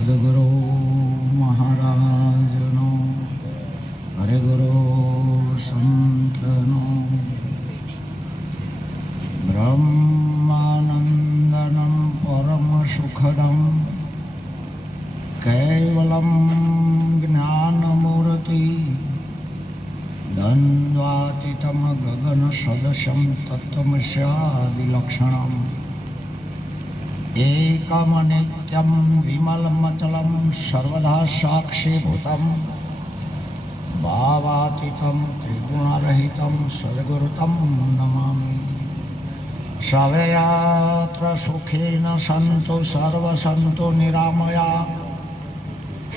સદગુરુ મહારાજનો, હરે ગુરુ સંતનો, બ્રહ્માનંદનમ પરમ સુખદમ કૈવલમ જ્ઞાનમૂર્તિ દ્વંદ્વાતીતમ ગગન સદશમ તત્વમસ્યાદિલક્ષણમ એકમ નિત્યમ વિમલમચલમ સર્વદા સાક્ષીભૂતમ ભાવાતીતમ ત્રિગુણરહિતમ સદગુરુતમ નમામિ. સવેયાત્ર સુખેન સંતુ સર્વસંતુ નિરામયા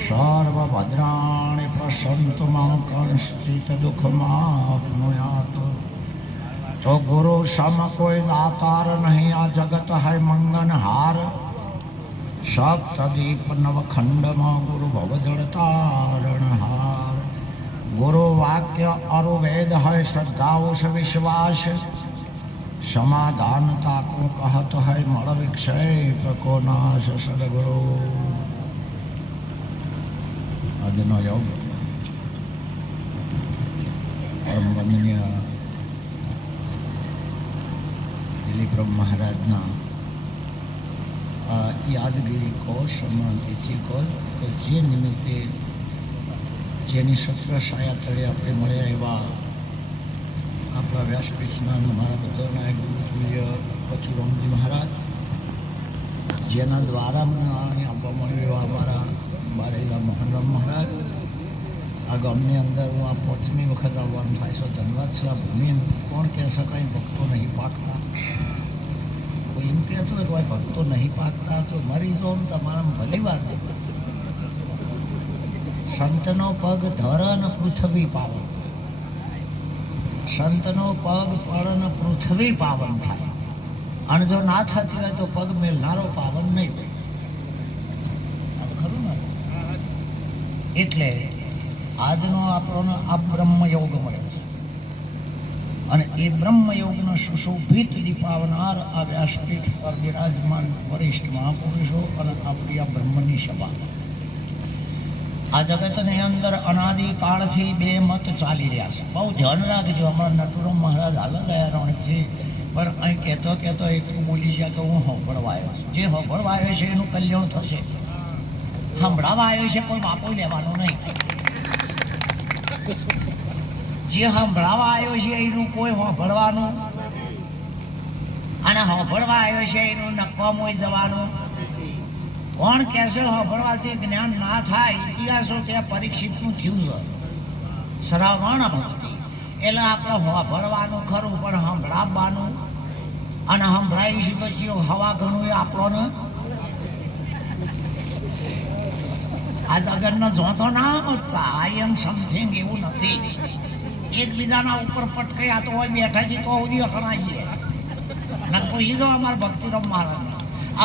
સર્વભદ્રાણિ પશ્યન્તુ મા કંશ્ચિત દુઃખમાપ્નુયાત. તો ગુરુ સમ કોઈ દાતાર નહીં, આ જગત હૈ મંગનહાર. સપ્તદીપ નવખંડમાં ગુરુ ભવજળતારણહાર. ગુરુ વાક્ય અરુ વેદ હૈ, શ્રદ્ધાઓ સ વિશ્વાસ. સમાધાનતા કો કહત હૈ, મળ વિક્ષેપ કો નાશ. સદગુરુ આજનો યોગ પરમ વંદનીય દિલીપરામ મહારાજના યાદગીરી કો સમૃદ્ધિ કો જે નિમિત્તે જેની સત્ર સાયા તળે આપણે મળ્યા એવા આપણા વ્યાસપીઠ સ્નાન મારા બધાના ગુરુતુલ્ય પરશુરામજી મહારાજ, જેના દ્વારા મને આપવા મળ્યું એવા અમારા બારેલા મોહનરામ મહારાજ. આ ગામની અંદર હું આ 5મી વખત આવવાનું થાય છે. ધન્યવાદ છે. આ ભૂમિ કોણ કહે શકાય ભક્તો નહીં પાકતા. કોઈ એમ કહેતો હોય કે ભાઈ ભક્તો નહીં પાકતા તો મરી જાઓ ને તમારા ભલી વાર. સંતનો પગ ધરન પૃથ્વી પાવન, સંતનો પગ પડન પૃથ્વી પાવન થાય. અને જો ના થતી હોય તો પગ મેલનારો પાવન નહીં હોય. એટલે આજનો આપણો આ બ્રહ્મયોગ મળ્યો છે અને એ બ્રહ્મયોગનો સુશોભિત દીપાવનાર આ વ્યાસપીઠ પર બિરાજમાન વરિષ્ઠ મહાપુરુષો અને આપણી આ બ્રહ્મની સભા. આ જગતની અંદર અનાદિકાળથી બે મત ચાલી રહ્યા છે. બહુ ધ્યાન રાખજો. અમારા નટુરામ મહારાજ હાલ ગયા રણકજી, પણ અહીં કહેતો એટલું બોલી ગયા કે હું હોંભળવા આવ્યો છું. જે હોંભળવા આવ્યો છે એનું કલ્યાણ થશે. સંભળાવા આવ્યો છે કોઈ બાપો લેવાનો નહીં. જે સંભળાવા આવ્યો છે એનું કોઈ હોંભળવાનું, અને હોંભળવા આવ્યો છે એનું નકામોય જવાનું. કોણ કહેશે હોંભળવાથી જ્ઞાન ના થાય? ઇતિહાસો ત્યાં પરીક્ષિતનું થયું છે. શ્રવણ ભક્તિ એટલે આપણે હોંભળવાનું ખરું, પણ સંભળાવવાનું અને સંભળાવીશું પછી હવા ઘણું એ આપણને આ જગતનો જોતો ના મળતા. આઈ એમ સમથિંગ એવું નથી. એકબીજાના ઉપર પટકાઈ આ તો હોય બેઠા છે તો સુધી અખણાઈએ ને પછી તો અમારા ભક્તિરામ મહારાજ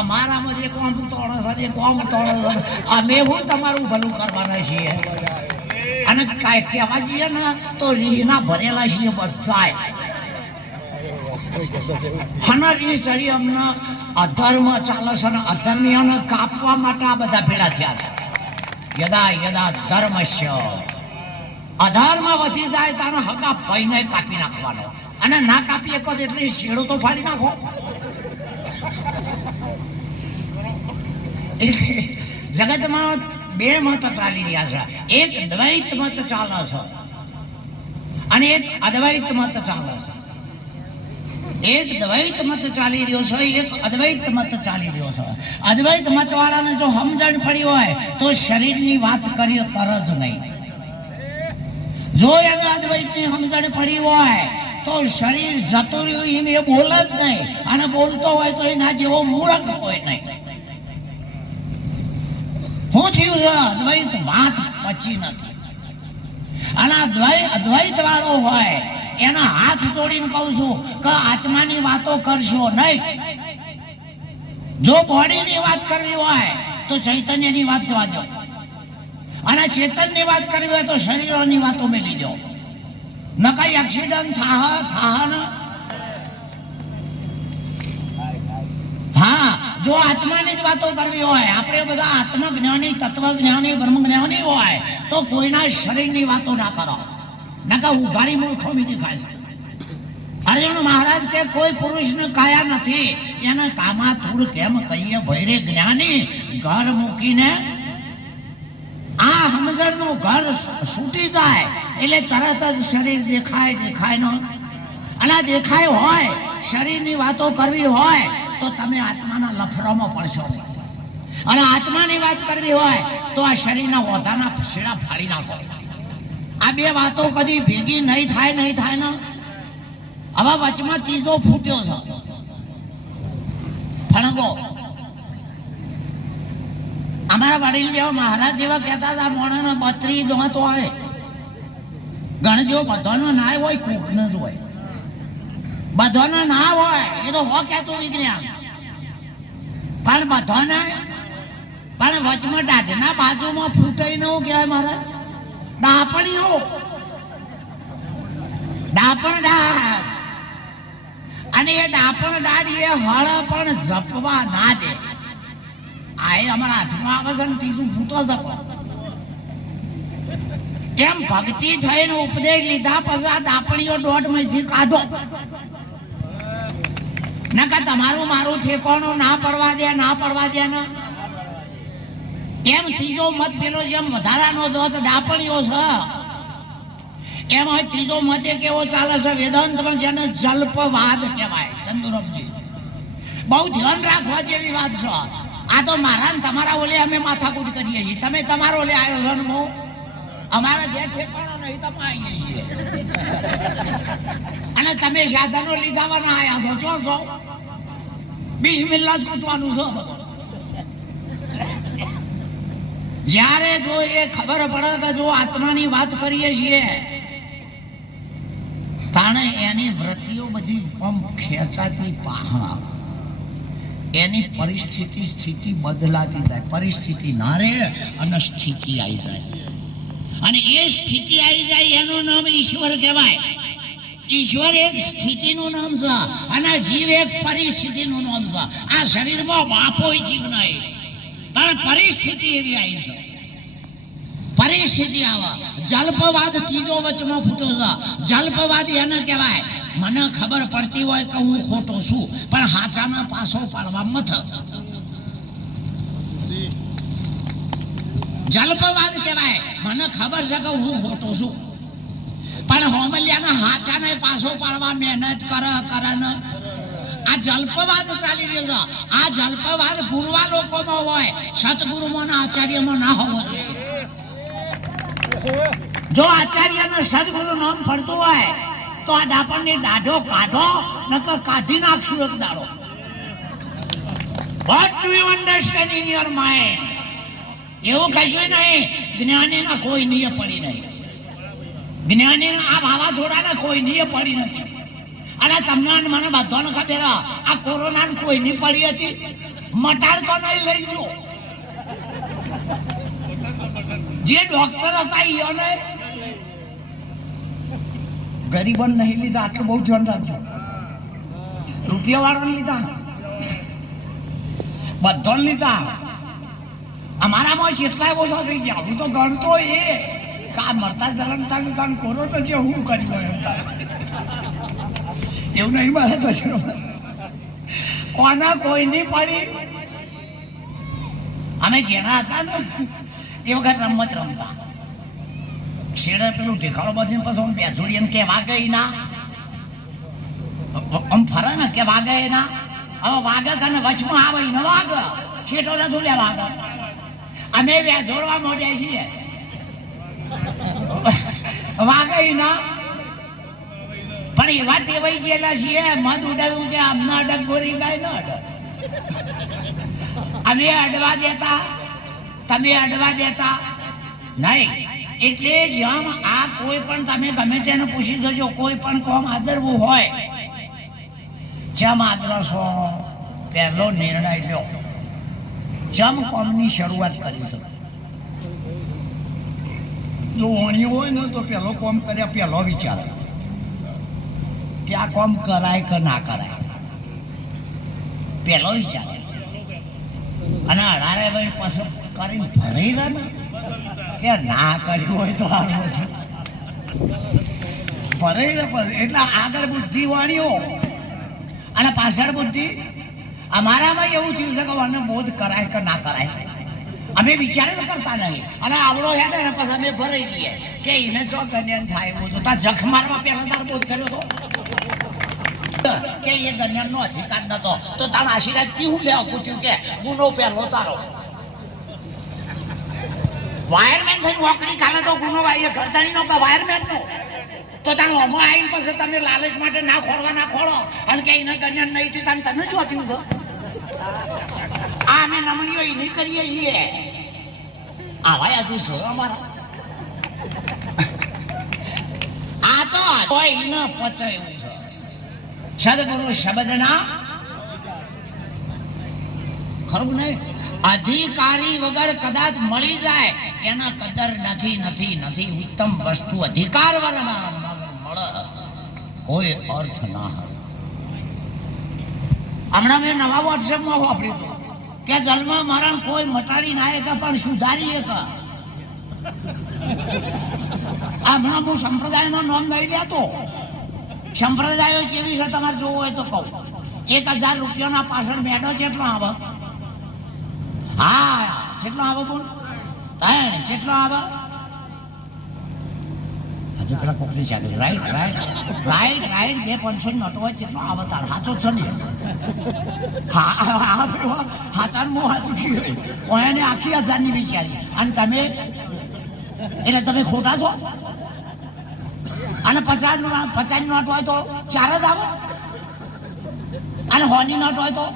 અમારામાં જે કોમ તોડે છે, કોમ તોડે છે, અમે હું તમારું ભલું કરવાના છીએ. અને કાંઈ કહેવા જઈએ ને તો રીહના ભરેલા છીએ બધાય. અને રીહ ચડી અમને અધર્મ ચાલે છે અને અધર્મીઓને કાપવા માટે આ બધા ભેળા થયા છે. યદા યદા ધર્મસ્ય અધર્મ વધી જાય તારો હગા ભાઈને કાપી નાખવાનો, અને ના કાપી શકો એટલે શેડો તો ફાડી નાખો. જગતમાં બે મત ચાલી રહ્યા છે. એક દ્વૈત મત ચાલે છે અને એક અદ્વૈત મત ચાલે છે. એક દ્વૈત મત ચાલી રહ્યો છે, એક અદ્વૈત મત ચાલી રહ્યો છે. અદ્વૈત મત વાળાને જો સમજણ પડી હોય તો શરીરની વાત કરીએ તર જ નહીં. જો એને અદ્વૈતની સમજણ પડી હોય તો શરીર જતું રહ્યું એમ એ બોલ જ નહીં, અને બોલતો હોય તો એના જેવો મૂર્ખ કોઈ નહીં. શું થયું છે? અદ્વૈત વાત પચી નથી. અને અદ્વૈત વાળો હોય એના હાથ જોડીને કહું છું કે આત્માની વાતો કરશો નહીં. જો બોડીની વાત કરવી હોય તો ચૈતન્યની વાત જવા દો, અને ચેતનની વાત કરવી હોય તો શરીરોની વાતો મેલી દો. ન કઈ એક્સિડન્ટ થાહ ને. હા, જો આત્માની જ વાતો કરવી હોય, આપણે બધા આત્મજ્ઞાની, તત્વજ્ઞાની, બ્રહ્મજ્ઞાની હોય તો કોઈના શરીરની વાતો ના કરો, નકા ઉઘાડી મૂર્ખો મીધી ખાય છે. અર્જુન મહારાજ કે કોઈ પુરુષને કાયા નથી, એને કામાતુર કેમ કહીએ? ભૈરે જ્ઞાની ઘર મૂકીને આ સમજણનું ઘર છૂટી જાય એટલે તરત જ શરીર દેખાય નો. અને દેખાય હોય, શરીરની વાતો કરવી હોય તો તમે આત્માના લફરામાં પડશો, અને આત્માની વાત કરવી હોય તો આ શરીરના ઓધાના છેડા ફાડી નાખો. આ બે વાતો કદી ભેગી નહીં થાય ને. હવે વચમાં ત્રીજો ફૂટ્યો છે, ફણગો. અમારા વડીલ જેવા મહારાજ જેવા કહેતા હતા, મોણાના 32 દાંતો આવે, ગણજો બધાનો ના હોય, કોકનો જ હોય. બધાનો ના હોય એ તો હો કહેતું વિજ્ઞાન, પણ બધાને, પણ વચમાં દાઢના બાજુમાં ફૂટાઈ નો કહેવાય મારા ડાપણીઓ, ડાપણ દાઢ. અને એ ડાપણ દાઢ એ હળ પણ જપવા ના દે. આ એ અમારા હાથમાં આવે છે ને ત્રીજું ફૂટો જપો. એમ ભક્તિ થઈને ઉપદેશ લીધા પછી આ ડાપણીઓ દોઢમાંથી કાઢો, નકા તમારું મારું ઠેકાણું ના પડવા દે ને. એમ ત્રીજો મત પેલો જેમ વધારાનો દોત ડાપણીઓ છે, એમ હોય ત્રીજો મત કેવો ચાલે છે વેદાંતમાં, જેને જલ્પવાદ કહેવાય. ચંદુરમજી, બહુ ધ્યાન રાખવા જેવી વાત છે. આ તો મારા ને તમારા ઓલે અમે માથાકૂટ કરીએ છીએ. તમે તમારો ઓલે આયોજન મો, અમારા જે ઠેકાણો નહીં તમે આવીએ છીએ. અને તમે સાધનો લીધાવાના આવ્યા છો, છો બિસ્મિલ્લાહ જ કૂટવાનું છે બધું. જ્યારે જો એ ખબર પડે કે જો આત્માની વાત કરીએ છીએ, તાણે એની વૃત્તિઓ બધી આમ ખેંચાતી પાહા, એની સ્થિતિ બદલાતી જાય. પરિસ્થિતિ ના રહે અને સ્થિતિ આવી જાય, અને એ સ્થિતિ આવી જાય એનું નામ ઈશ્વર કહેવાય. ઈશ્વર એક સ્થિતિનું નામ છે અને જીવ એક પરિસ્થિતિનું નામ છે. આ શરીરમાં બાપો જીવ નહીં, પણ પરિસ્થિતિ એવી આવી છે. પરિસ્થિતિ આવે. જલ્પવાદ ત્રીજો વચમાં ફૂટો છે. જલ્પવાદ એને કહેવાય, મને ખબર પડતી હોય કે હું ખોટો છું, પણ હાચાના પાસો પાડવામાં મત. જલ્પવાદ કહેવાય, મને ખબર છે કે હું ખોટો છું, પણ હોમલિયાના હાચાને પાસો પાડવા મહેનત કરે ને. આ જલ્પવાદ ચાલી રહ્યો છે. આ જલ્પવાદ ગુરુવા લોકોમાં હોય, સતગુરુમાં આચાર્યમાં ના હોવો જોઈએ. જો આચાર્ય ને સદગુરુ નામ પડતું હોય તો આ ડાપણની દાઢો કાઢો, નકર કાઢી નાખશું એક દાડો. What do you understand in your mind? એવું કશું નહીં. જ્ઞાનીના કોઈ નિયમ પડી નહીં. જ્ઞાનીના આ વાવાઝોડાને કોઈ નિયમ પડી નથી. અને તમને મને બધાને ખબર, આ કોરોના કોઈ નહીં પડી હતી. મટાડતો નહીં, લઈ જો. જે ડોક્ટર હતા એને ગરીબોને નહીં લીધા. આટલું બહુ ધ્યાન રાખજો. રૂપિયા વાળાને લીધા, બધાને લીધા. અમારામાં જેટલા ઓછા થઈ ગયા. હું તો ગણતો એ કા મરતા જલમતા કોરોના છે હું કર્યું એવું નહીં મળે. પછી કોના કોઈ નહીં પડી. અમે જેના હતા ને એ વખત રમત રમતા, શેડે પેલું ઢેકાળો બધીને પછી બેસોડી એમ કે વાગે ના, આમ ફરે ને કે વાગે ના. હવે વાગે તને વચમાં આવે ને વાગે, શેઠો નથી લે વાગે. અમે બેસોડવા મોડ્યા છીએ, વાગે ના. પણ એવા ટેવાઈ ગયેલા છીએ, મધ ઉડાડું છે અમને અડક ગોરી ગાય ના અડક. અમે અડવા દેતા, તમે અડવા દેતા નહીં. એટલે જેમ આ કોઈ પણ તમે ગમે તેને પૂછી જજો, કોઈ પણ કોમ આદરવું હોય, જેમ આદરશો પહેલો નિર્ણય લ્યો, જેમ કોમની શરૂઆત કરી શકો. જો વણ્યું હોય ને તો પહેલો કોમ કર્યા પહેલો વિચાર કે આ કોમ કરાય કે ના કરાય, પહેલો વિચાર. અને અઢારે ભાઈ પસંદ કરીને ભરાઈ રહ્યા ને કે ના કર્યું હોય તો હારું છે ભરાઈ રહ્યા એટલે આગળ બુદ્ધિ વાળીઓ અને પાછળ બુદ્ધિ. અમારામાં એવું થયું છે કે મને બોધ કરાય કે ના કરાય અમે વિચાર કરતા નહીં અને આવડો હેડે ને પછી અમે ભરાઈ દઈએ કે એને જો ગણ્યન થાય એવું તો તાર જખ મારવા પહેલા તાર બોધ કર્યો હતો કે એ ગણ્યનનો અધિકાર નતો તો તારા આશીર્વાદ કેવું લેવા પૂછ્યું કે ગુનો પહેલો તારો વાયરમેન થઈ નોકરી કાલે તો ગુનો વાય ઘરતાણી નો કે વાયરમેન નો તો તારો અમો આવીને પછી તમે લાલચ માટે ના ખોળો અને કે એને ગણ્યન નહીં થયું તને શું થયું છે આ અમે નમણીઓ નહીં કરીએ છીએ આવા યાદ છે અમારા આ તો કોઈ ન પચે એવું છે. સદગુરુ શબ્દના ખરું નહીં અધિકારી વગર કદાચ મળી જાય એના કદર નથી ઉત્તમ વસ્તુ અધિકાર વગર મળે કોઈ અર્થ ના હોય. હમણાં મેં નવા વોટ્સએપમાં વાપર્યું કે જન્મ મરણ કોઈ મટાડી ના એક પણ સુધારી એક. હમણાં હું સંપ્રદાયનો નામ નહીં લેતો. સંપ્રદાયો જેવી છે તમારે જોવું હોય તો કહું 1000 રૂપિયાના પાછળ મેડો કેટલો આવે? હા કેટલો આવે બોલ? 3 કેટલો આવે? હજુ પેલા કોકરી ચાલે રાઈટ 2-500 નોટો હોય કેટલો આવે તાર સાચો છે ને? હા હાચાર મો હાચું હોય એને આખી 1000ની વિચારી અને તમે એટલે તમે ખોટા છો. અને 50 નોટ હોય તો 4 જ આવે અને 100 ની નોટ હોય તો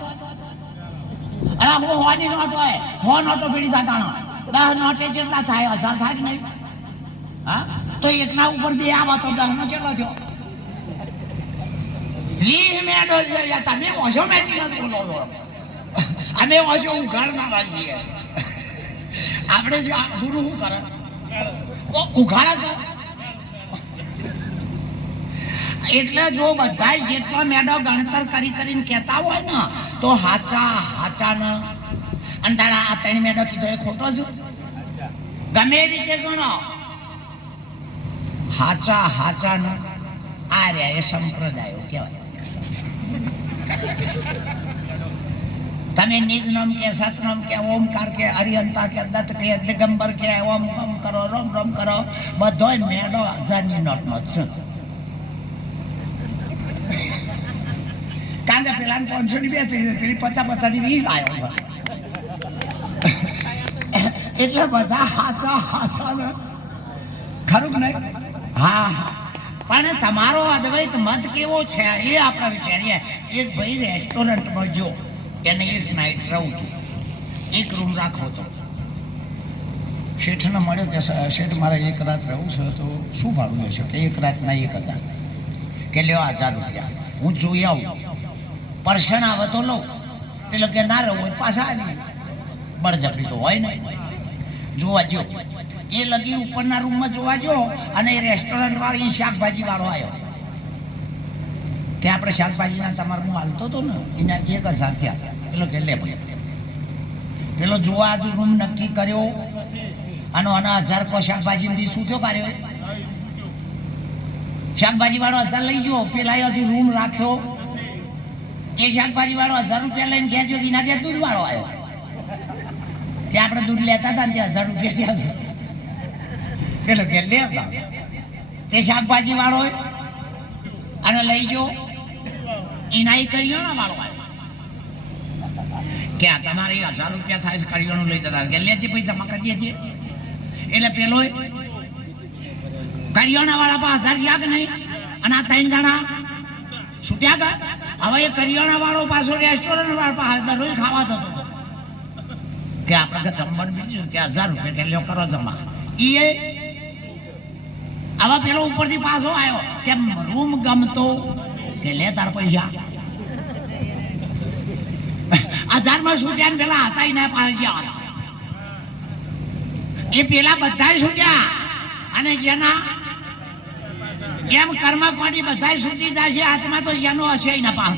અરે હું 100 ની નોટ હોય 100 નોટો પીડી થતા 10 નોટે જેટલા થાય 1000 થાય કે નહીં? હા તો એકના ઉપર 2 આવે તો 10 નો કેટલો થયો? 20 મેડો છે. તમે ઓછો મેચી નથી બોલો છો અમે ઓછો ઉઘાડનારા છીએ. આપણે જો ગુરુ શું કરે ઉઘાડા એટલે જો બધા જેટલા મેડો ગણતર કરીને કહેતા હોય ને તો હાચા ને અને તારા આ 3 મેડો કીધો એ ખોટો છે ગમે એ રીતે ગણો હાચા ને આ રહ્યા એ સંપ્રદાયો કહેવાય. તમે નિજ નામ કે સતનામ કે ઓમકાર કે અરિયંતા કે દત્ત કે દિગંબર કે ઓમ કરો રોમ કરો બધો મેડો 1000ની નોટનો જ છે. કારણ કે પેલા 500 ની 2 થઈ પેલી 50 ની 20 આવ્યો એટલે બધા હાચા ને ખરું નહીં? હા પણ તમારો અદ્વૈત મત કેવો છે એ આપણે વિચારીએ. એક ભાઈ રેસ્ટોરન્ટમાં જો એને એક નાઈટ રહું હતું, એક રૂમ રાખવો હતો. શેઠને મળ્યો કે શેઠ મારે એક રાત રહું છે તો શું ભાડું લેશો? કે એક રાતના 1000. કે લ્યો 1000 રૂપિયા હું જોઈ આવું પર્સન આવે તો લઉં. પેલો કે ના રહું હોય પાછા આવી બળજબરી તો હોય ને. જોવા જો એ લગી ઉપરના રૂમમાં જોવા જો અને એ રેસ્ટોરન્ટ વાળો શાકભાજી વાળો આવ્યો કે આપણે શાકભાજીના તમારે હું હાલતો હતો ને એના 1000 થયા. પેલો કે લે પેલો જોવા આજુ રૂમ નક્કી કર્યો અને 1000 કો શાકભાજી શું થયો કાર્યો? શાકભાજી વાળો 1000 લઈ ગયો. પેલા હજુ રૂમ રાખ્યો એ શાકભાજી વાળો 1000 રૂપિયા લઈને ખેંચ્યો. એના ત્યાં દૂધ વાળો આવ્યો કે આપણે દૂધ લેતા હતા ને ત્યાં 1000 રૂપિયા થયા છે. પેલો કે લે તે શાકભાજી વાળો અને લઈ ગયો એના કર્યો ને વાળો કે આ તમારે 1000 રૂપિયા થાય છે કરિયાણું લઈ જતા કે લેજે પૈસા માં કરી દેજે. એટલે પેલો કરિયાણા વાળા પાસે 1000 થયા કે નહીં અને આ 3 જણા છૂટ્યા હતા. હવે એ કરિયાણા વાળો પાછો રેસ્ટોરન્ટ વાળા પાસે દરરોજ ખાવા થતો કે આપણે જમવાનું બીજું કે 1000 રૂપિયા કે લ્યો કરો જમા. એ હવે પેલો ઉપરથી પાછો આવ્યો કે રૂમ ગમતો કે લે તાર પૈસા 1000 માં છૂટ્યા પેલા હતા ને પાછા એ પેલા બધા છૂટ્યા અને જેના એમ કર્મ કોટી બધા છૂટી જશે આત્મા તો જેનો હશે એના પાસ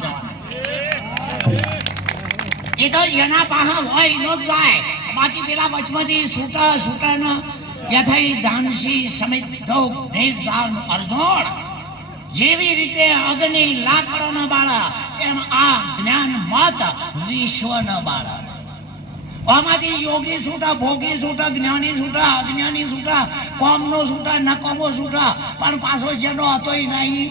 એ તો જેના પાસે હોય એનો જ જાય. બાકી પેલા વચમાંથી છૂટા ને યથાઈ દાનસી સમિત દૌ નિર્દાન અર્જુન જેવી રીતે અગ્નિ લાકડોનો બાળા એમ આ જ્ઞાન મત વિશ્વનો બાળા. આમાંથી યોગી છૂટા, ભોગી છૂટા, જ્ઞાની છૂટા, અજ્ઞાની છૂટા, કોમનો છૂટા, નકોમો છૂટા, પણ પાછો જેનો હતો એ નહીં